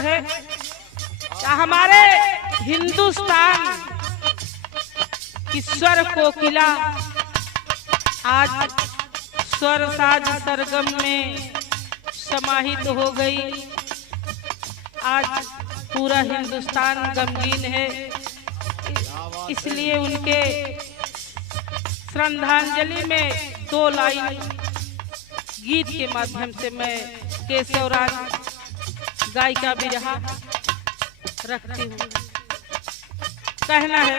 है कि हमारे हिंदुस्तान की स्वर कोकिला आज स्वर साज सरगम में समाहित हो गई। आज पूरा हिंदुस्तान गमगीन है, इसलिए उनके श्रद्धांजलि में 2 लाइन गीत के माध्यम से मैं केशवराज गायिका बिरहा रखती हूँ। कहना है,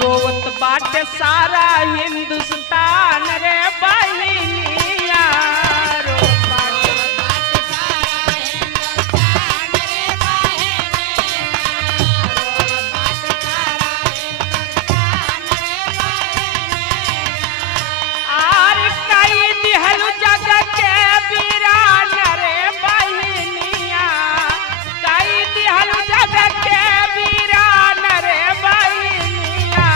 रोवत बाटे सारा हिंदुस्तान रे बहिनिया, रोवत बाटे सारा हिंदुस्तान रे बहिनिया, रोवत बाटे सारा हिंदुस्तान रे बहिनिया। आर कई दिहल जग के वीरान रे बहिनिया, कई दिहल जग के वीरान रे बहिनिया,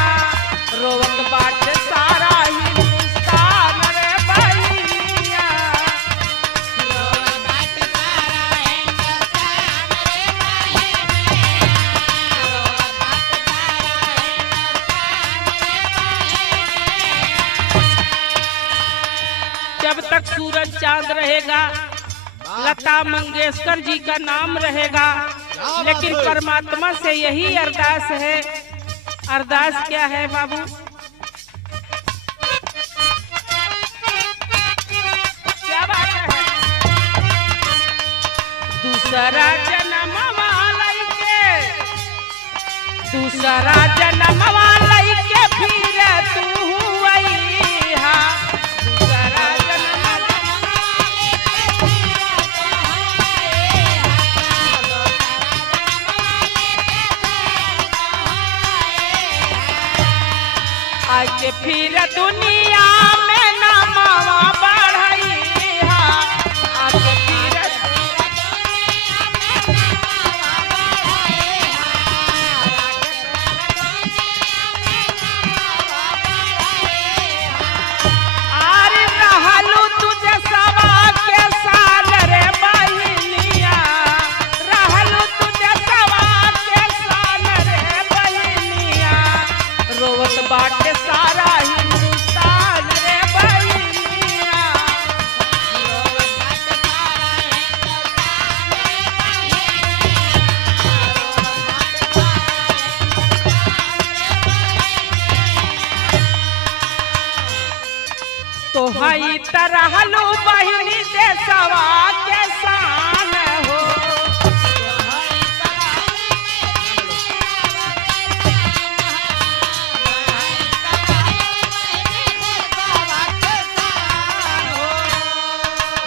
रोवत बाटे सारा हिंदुस्तान रे बहिनिया, रोवत बाटे सारा हिंदुस्तान रे बहिनिया, रोवत बाटे सारा हिंदुस्तान रे बहिनिया। जब तक सूरज चांद रहेगा, लता मंगेशकर जी का नाम रहेगा, लेकिन परमात्मा से यही अरदास है। अरदास क्या है बाबू? क्या बात है? दूसरा जन्म वालई के, दूसरा जन्म वालई के फिर तू हुईहा, दूसरा जन्म आके फिर दुनिया में नामवा बढ़ाईहा, आके फिर दुनिया में नामवा बढ़ाईहा, आरे रहलू तुझे सवा के साल रे बहिनिया, रहलू तुझे सवा के साल रे बहिनिया, रोवत बाटे सारा हिंदुस्तान रे बहिनिया, रोवत बाटे सारा हिंदुस्तान रे बहिनिया, रोवत बाटे तो हई तरहलू बहिनी देशवा के शान हो,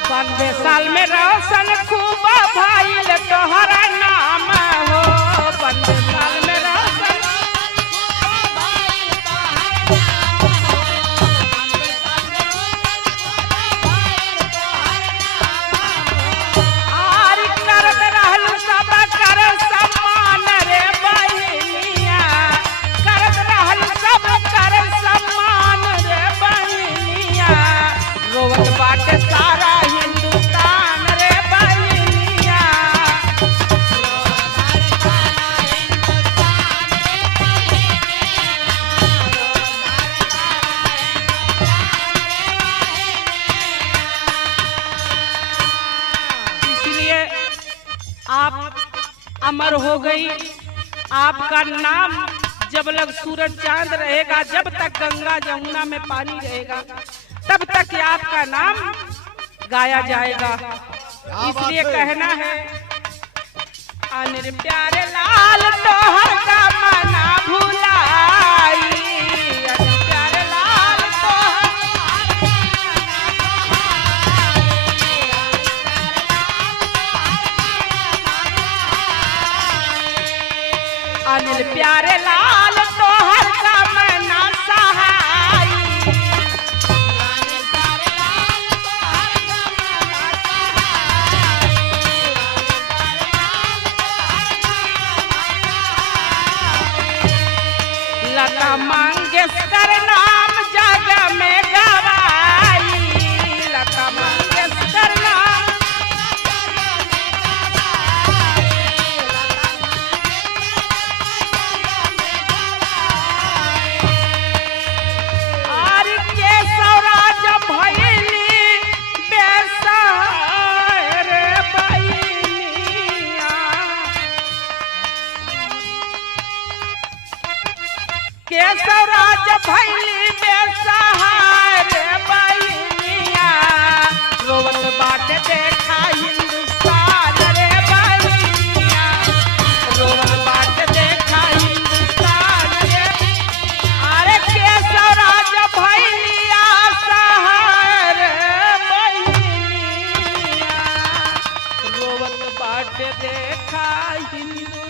बंदे साल में रोशन खूब भाईल तोहरा नाम हो, बंदे साल में रोशन खूब भाईल तोहरा नाम हो, आर करत रहलू सब कर सम्मान रे बहिनिया, करत रहलू सब कर सम्मान रे बहिनिया, रोवत बाटे सारा हिंदुस्तान रे बहिनिया, रोवत बाटे सारा हिंदुस्तान रे बहिनिया, रोवत बाटे सारा हिंदुस्तान रे बहिनिया। इसलिए आप अमर हो गई। आपका नाम जब लग सूरज चांद रहेगा, जब तक गंगा जमुना में पानी रहेगा, तब तक आपका नाम गाया जाएगा। इसलिए कहना है, अनिर प्यारे लाल तोहर का मना भुलाई, अनिर प्यारे लाल तोहर अनिल प्यारे लाल तोहर का मना सहाई, अनिल प्यारे लाल तोहर का मना सहाई, अनिल प्यारे लाल तोहर का मना सहाई। बाट देखा हिंदू